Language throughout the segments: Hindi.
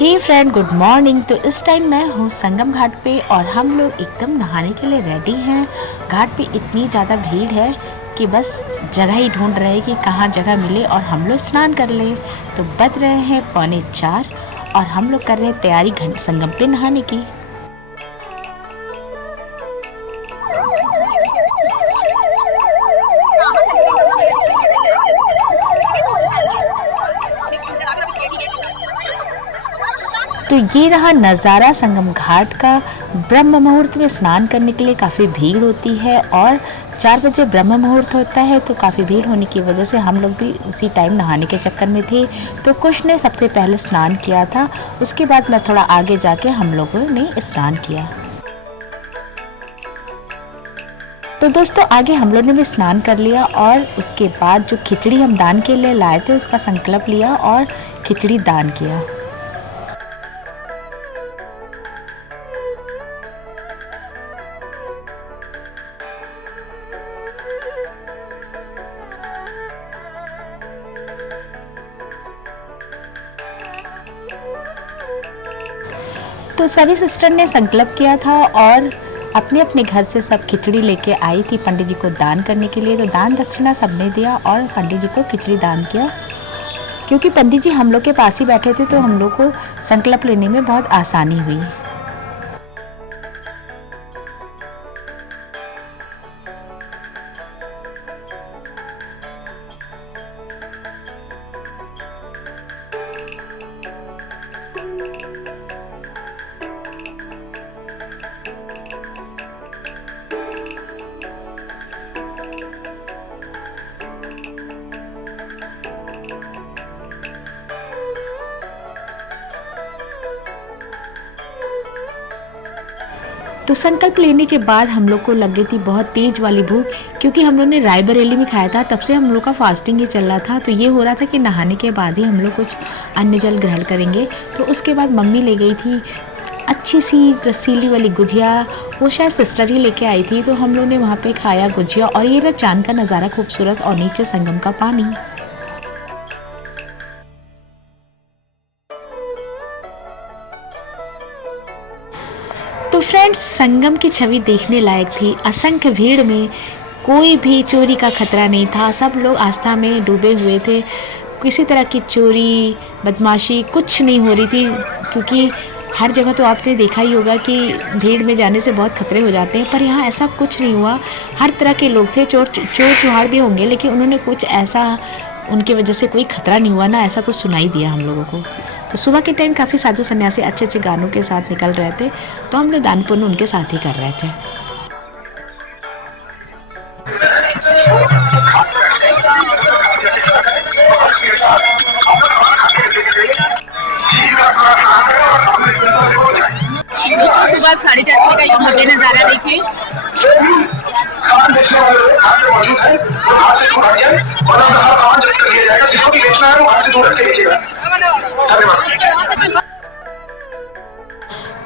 हे फ्रेंड, गुड मॉर्निंग। तो इस टाइम मैं हूँ संगम घाट पे और हम लोग एकदम नहाने के लिए रेडी हैं। घाट पे इतनी ज़्यादा भीड़ है कि बस जगह ही ढूंढ रहे हैं कि कहाँ जगह मिले और हम लोग स्नान कर लें। तो बज रहे हैं 3:45 और हम लोग कर रहे हैं तैयारी संगम पे नहाने की। तो ये रहा नज़ारा संगम घाट का। ब्रह्म मुहूर्त में स्नान करने के लिए काफ़ी भीड़ होती है और 4 बजे ब्रह्म मुहूर्त होता है, तो काफ़ी भीड़ होने की वजह से हम लोग भी उसी टाइम नहाने के चक्कर में थे। तो कुछ ने सबसे पहले स्नान किया था, उसके बाद मैं थोड़ा आगे जाके हम लोगों ने स्नान किया। तो दोस्तों आगे हम लोगों ने भी स्नान कर लिया और उसके बाद जो खिचड़ी हम दान के लिए लाए थे उसका संकल्प लिया और खिचड़ी दान किया। तो सभी सिस्टर ने संकल्प किया था और अपने अपने घर से सब खिचड़ी लेके आई थी पंडित जी को दान करने के लिए। तो दान दक्षिणा सबने दिया और पंडित जी को खिचड़ी दान किया। क्योंकि पंडित जी हम लोग के पास ही बैठे थे तो हम लोग को संकल्प लेने में बहुत आसानी हुई। तो संकल्प लेने के बाद हम लोग को लग गई थी बहुत तेज़ वाली भूख, क्योंकि हम लोग ने रायबरेली में खाया था। तब से हम लोग का फास्टिंग ही चल रहा था। तो ये हो रहा था कि नहाने के बाद ही हम लोग कुछ अन्न जल ग्रहण करेंगे। तो उसके बाद मम्मी ले गई थी अच्छी सी रसीली वाली गुजिया, वो शायद सिस्टर ही लेके आई थी। तो हम लोग ने वहाँ पे खाया गुजिया और ये रहा चांद का नज़ारा खूबसूरत और नीचे संगम का पानी। तो फ्रेंड्स संगम की छवि देखने लायक थी। असंख्य भीड़ में कोई भी चोरी का खतरा नहीं था। सब लोग आस्था में डूबे हुए थे। किसी तरह की चोरी बदमाशी कुछ नहीं हो रही थी, क्योंकि हर जगह तो आपने देखा ही होगा कि भीड़ में जाने से बहुत खतरे हो जाते हैं, पर यहाँ ऐसा कुछ नहीं हुआ। हर तरह के लोग थे, चोर चुहार भी होंगे, लेकिन उन्होंने कुछ ऐसा उनकी वजह से कोई खतरा नहीं हुआ ना, ऐसा कुछ सुनाई दिया हम लोगों को। तो सुबह के टाइम काफ़ी साधु सन्यासी अच्छे अच्छे गानों के साथ निकल रहे थे, तो हम लोग दान पुण्य उनके साथ ही कर रहे थे। सुबह 4:30 का ये भव्य नज़ारा देखें। मौजूद है तो हाथ से दूर हट जाए और आपका सारा सामान जब्त कर लिया जाएगा। जिसको भी बेचना है वो हाथ से दूर रख के बेचेगा। धन्यवाद।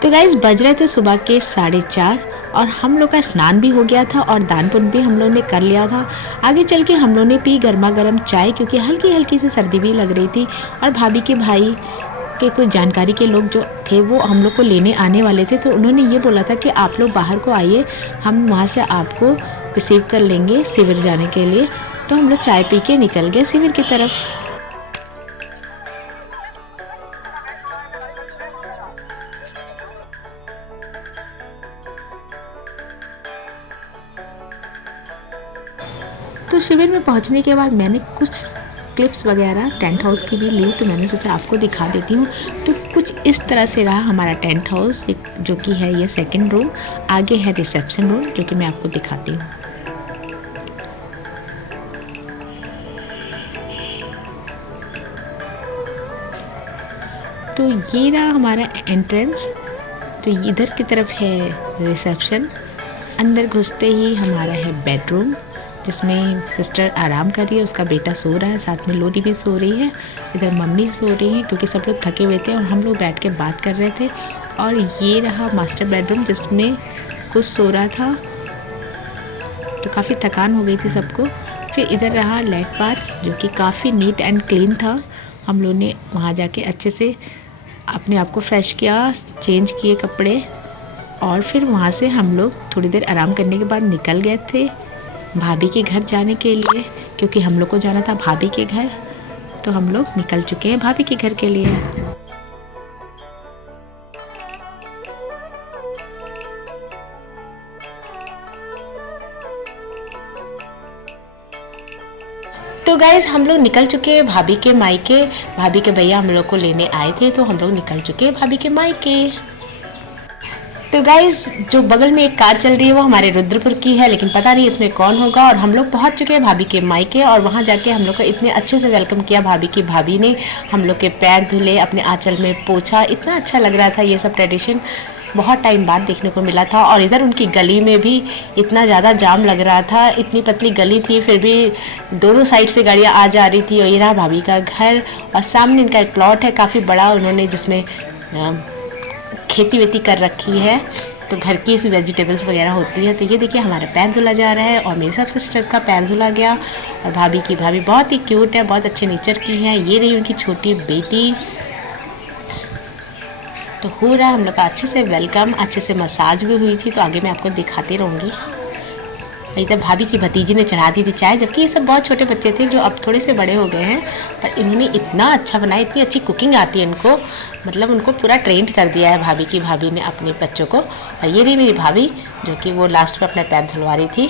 तो गाइस बज रहे थे सुबह के 4:30 और हम लोग का स्नान भी हो गया था और दान पुण्य भी हम लोग ने कर लिया था। आगे चल के हम लोग ने पी गर्मा गर्म चाय, क्योंकि हल्की हल्की सी सर्दी भी लग रही थी। और भाभी के भाई के कुछ जानकारी के लोग जो थे वो हम लोग को लेने आने वाले थे। तो उन्होंने ये बोला था कि आप लोग बाहर को आइए, हम वहाँ से आपको रिसीव कर लेंगे शिविर जाने के लिए। तो हम लोग चाय पी के निकल गए शिविर की तरफ। तो शिविर में पहुंचने के बाद मैंने कुछ क्लिप्स वगैरह टेंट हाउस की भी ली, तो मैंने सोचा आपको दिखा देती हूँ। तो कुछ इस तरह से रहा हमारा टेंट हाउस, जो कि है ये 2nd रूम। आगे है रिसेप्शन रूम, जो कि मैं आपको दिखाती हूँ। तो ये रहा हमारा एंट्रेंस। तो इधर की तरफ है रिसेप्शन। अंदर घुसते ही हमारा है बेडरूम, जिसमें सिस्टर आराम कर रही है, उसका बेटा सो रहा है, साथ में लोरी भी सो रही है। इधर मम्मी सो रही हैं, क्योंकि सब लोग थके हुए थे और हम लोग बैठ के बात कर रहे थे। और ये रहा मास्टर बेडरूम, जिसमें कुछ सो रहा था, तो काफ़ी थकान हो गई थी सबको। फिर इधर रहा लेट बाथ, जो कि काफ़ी नीट एंड क्लीन था। हम लोग ने वहाँ जाके अच्छे से अपने आप को फ्रेश किया, चेंज किए कपड़े और फिर वहाँ से हम लोग थोड़ी देर आराम करने के बाद निकल गए थे भाभी के घर जाने के लिए, क्योंकि हम लोग को जाना था भाभी के घर। तो हम लोग निकल चुके हैं भाभी के घर के लिए। तो गाइज़ हम लोग निकल चुके हैं भाभी के मायके। भाभी के भैया हम लोग को लेने आए थे, तो हम लोग निकल चुके हैं भाभी के मायके। तो गाइज़ जो बगल में एक कार चल रही है वो हमारे रुद्रपुर की है, लेकिन पता नहीं इसमें कौन होगा। और हम लोग पहुंच चुके हैं भाभी के मायके और वहां जाके हम लोग को इतने अच्छे से वेलकम किया भाभी की भाभी ने। हम लोग के पैर धुले, अपने आंचल में पोछा, इतना अच्छा लग रहा था। ये सब ट्रेडिशन बहुत टाइम बाद देखने को मिला था। और इधर उनकी गली में भी इतना ज़्यादा जाम लग रहा था, इतनी पतली गली थी फिर भी दोनों साइड से गाड़ियाँ आ जा रही थी। और ये रहा भाभी का घर और सामने इनका एक प्लॉट है काफ़ी बड़ा, उन्होंने जिसमें खेती वेती कर रखी है, तो घर की सी वेजिटेबल्स वगैरह होती है। तो ये देखिए हमारा पैर धुला जा रहा है और मेरे सब सिस्टर्स का पैर धुला गया। और भाभी की भाभी बहुत ही क्यूट है, बहुत अच्छे नेचर की है। ये रही उनकी छोटी बेटी। तो हो रहा है हम लोग का अच्छे से वेलकम, अच्छे से मसाज भी हुई थी, तो आगे मैं आपको दिखाती रहूँगी। इधर भाभी की भतीजी ने चढ़ा दी थी चाय, जबकि ये सब बहुत छोटे बच्चे थे जो अब थोड़े से बड़े हो गए हैं, पर इन्होंने इतना अच्छा बनाया, इतनी अच्छी कुकिंग आती है इनको, मतलब उनको पूरा ट्रेंड कर दिया है भाभी की भाभी ने अपने बच्चों को। और ये रही मेरी भाभी जो कि वो लास्ट में अपना पैर धुलवा रही थी।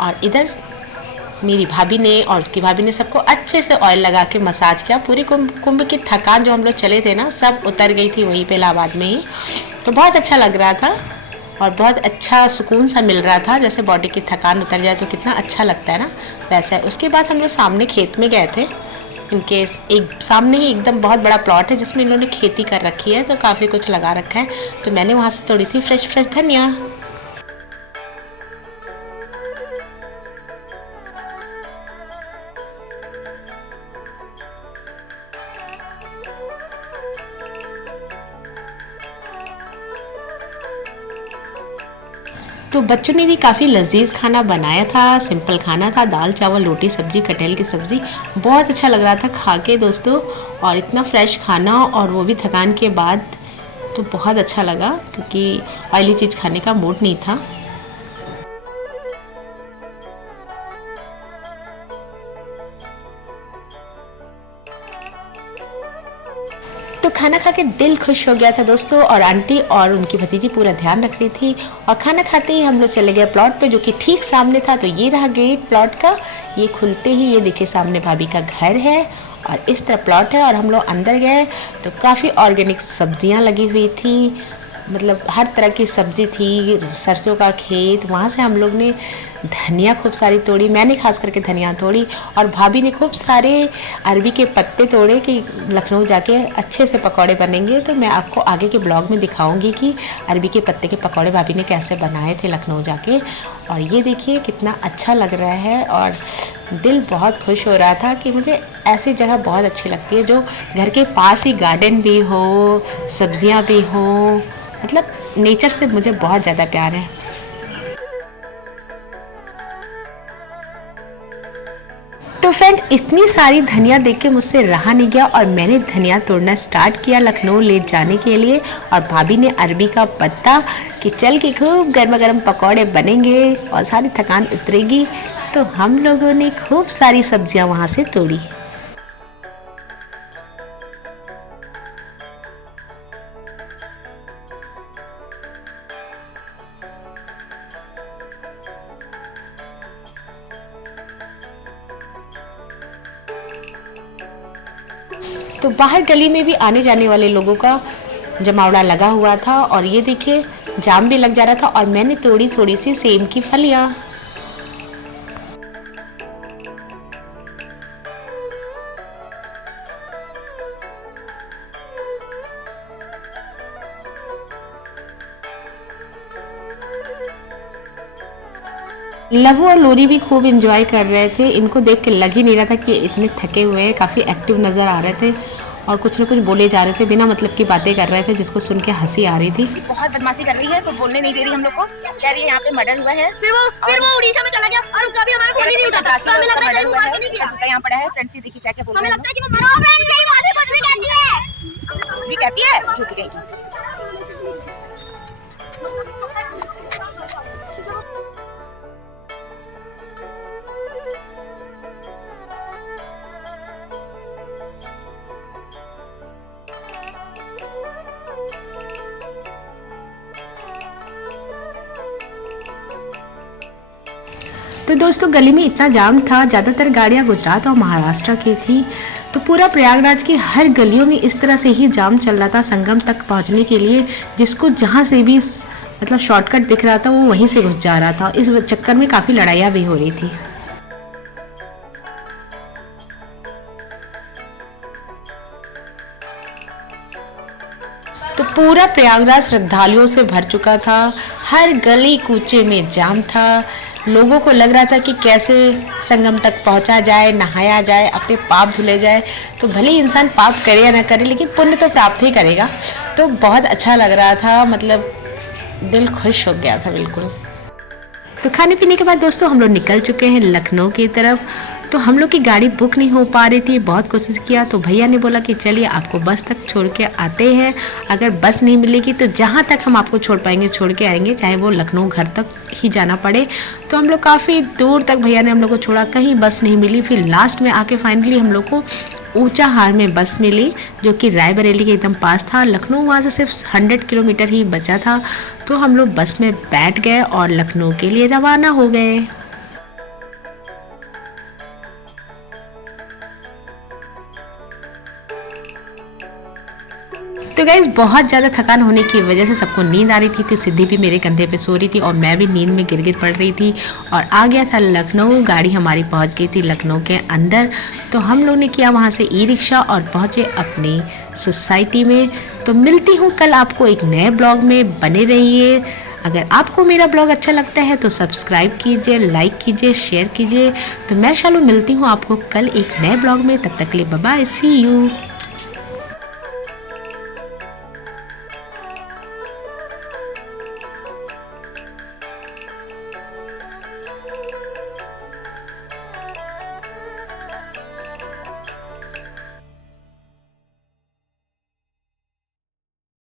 और इधर मेरी भाभी ने और उसकी भाभी ने सबको अच्छे से ऑयल लगा के मसाज किया। पूरी कुंभ की थकान जो हम लोग चले थे ना, सब उतर गई थी वहीं पे इलाहाबाद में ही। तो बहुत अच्छा लग रहा था और बहुत अच्छा सुकून सा मिल रहा था, जैसे बॉडी की थकान उतर जाए तो कितना अच्छा लगता है ना, वैसा है। उसके बाद हम लोग सामने खेत में गए थे। इनके एक सामने ही एकदम बहुत बड़ा प्लॉट है जिसमें इन्होंने खेती कर रखी है, तो काफ़ी कुछ लगा रखा है। तो मैंने वहाँ से तोड़ी थी फ्रेश फ्रेश धनिया। तो बच्चों ने भी काफ़ी लजीज खाना बनाया था, सिंपल खाना था, दाल चावल रोटी सब्जी कटहल की सब्ज़ी। बहुत अच्छा लग रहा था खा के दोस्तों, और इतना फ्रेश खाना और वो भी थकान के बाद, तो बहुत अच्छा लगा क्योंकि ऑयली चीज़ खाने का मूड नहीं था। तो खाना खा के दिल खुश हो गया था दोस्तों, और आंटी और उनकी भतीजी पूरा ध्यान रख रही थी। और खाना खाते ही हम लोग चले गए प्लॉट पे जो कि ठीक सामने था। तो ये रहा गेट प्लॉट का, ये खुलते ही ये देखिए सामने भाभी का घर है और इस तरह प्लॉट है। और हम लोग अंदर गए तो काफ़ी ऑर्गेनिक सब्जियां लगी हुई थी, मतलब हर तरह की सब्ज़ी थी, सरसों का खेत। वहाँ से हम लोग ने धनिया खूब सारी तोड़ी, मैंने खास करके धनिया तोड़ी, और भाभी ने खूब सारे अरबी के पत्ते तोड़े कि लखनऊ जाके अच्छे से पकौड़े बनेंगे। तो मैं आपको आगे के ब्लॉग में दिखाऊंगी कि अरबी के पत्ते के पकौड़े भाभी ने कैसे बनाए थे लखनऊ जाके। और ये देखिए कितना अच्छा लग रहा है और दिल बहुत खुश हो रहा था कि मुझे ऐसी जगह बहुत अच्छी लगती है जो घर के पास ही गार्डन भी हो, सब्जियां भी हो, मतलब नेचर से मुझे बहुत ज़्यादा प्यार है। तो फ्रेंड इतनी सारी धनिया देख के मुझसे रहा नहीं गया और मैंने धनिया तोड़ना स्टार्ट किया लखनऊ ले जाने के लिए। और भाभी ने अरबी का पत्ता कि चल के खूब गर्मा गर्म पकौड़े बनेंगे और सारी थकान उतरेगी। तो हम लोगों ने खूब सारी सब्जियां वहाँ से तोड़ी। तो बाहर गली में भी आने जाने वाले लोगों का जमावड़ा लगा हुआ था और ये देखिए जाम भी लग जा रहा था। और मैंने तोड़ी थोड़ी सी सेम की फलियां। लवू और लोरी भी खूब एंजॉय कर रहे थे। इनको देख के लग ही नहीं रहा था कि इतने थके हुए हैं, काफ़ी एक्टिव नज़र आ रहे थे और कुछ न कुछ बोले जा रहे थे, बिना मतलब की बातें कर रहे थे जिसको सुन के हंसी आ रही थी। बहुत बदमाशी कर रही है, तो बोलने नहीं दे रही हम लोग को, कह रही है यहाँ पे मर्डर हुआ है। फिर वो उड़ीसा में चला गया और उसका भी हमारा फोन ही नहीं उठाता। तो हमें लगता है कि वो मार के नहीं गया। यहाँ पड़ा है फ्रेंड्स, ये देखिए क्या क्या बोल रहे हैं। हमें लगता है कि वो तो दोस्तों गली में इतना जाम था, ज़्यादातर गाड़ियाँ गुजरात और महाराष्ट्र की थी। तो पूरा प्रयागराज की हर गलियों में इस तरह से ही जाम चल रहा था संगम तक पहुंचने के लिए, जिसको जहां से भी मतलब शॉर्टकट दिख रहा था वो वहीं से घुस जा रहा था। इस चक्कर में काफ़ी लड़ाइयाँ भी हो रही थी। तो पूरा प्रयागराज श्रद्धालुओं से भर चुका था, हर गली कूचे में जाम था। लोगों को लग रहा था कि कैसे संगम तक पहुंचा जाए, नहाया जाए, अपने पाप धुले जाए। तो भले ही इंसान पाप करे या ना करे, लेकिन पुण्य तो प्राप्त ही करेगा। तो बहुत अच्छा लग रहा था, मतलब दिल खुश हो गया था बिल्कुल। तो खाने पीने के बाद दोस्तों हम लोग निकल चुके हैं लखनऊ की तरफ। तो हम लोग की गाड़ी बुक नहीं हो पा रही थी, बहुत कोशिश किया। तो भैया ने बोला कि चलिए आपको बस तक छोड़ के आते हैं, अगर बस नहीं मिलेगी तो जहाँ तक हम आपको छोड़ पाएंगे छोड़ के आएंगे, चाहे वो लखनऊ घर तक ही जाना पड़े। तो हम लोग काफ़ी दूर तक भैया ने हम लोग को छोड़ा, कहीं बस नहीं मिली। फिर लास्ट में आके फाइनली हम लोग को ऊंचाहार में बस मिली, जो कि रायबरेली के एकदम पास था। लखनऊ वहाँ से सिर्फ 100 किलोमीटर ही बचा था। तो हम लोग बस में बैठ गए और लखनऊ के लिए रवाना हो गए। तो गाइस बहुत ज़्यादा थकान होने की वजह से सबको नींद आ रही थी। तो सिद्धि भी मेरे कंधे पे सो रही थी और मैं भी नींद में गिर पड़ रही थी। और आ गया था लखनऊ, गाड़ी हमारी पहुंच गई थी लखनऊ के अंदर। तो हम लोग ने किया वहां से ई-रिक्शा और पहुंचे अपनी सोसाइटी में। तो मिलती हूँ कल आपको एक नए ब्लॉग में, बने रहिए। अगर आपको मेरा ब्लॉग अच्छा लगता है तो सब्सक्राइब कीजिए, लाइक कीजिए, शेयर कीजिए। तो मैं शालू मिलती हूँ आपको कल एक नए ब्लॉग में, तब तक के लिए बाय बाय, सी यू।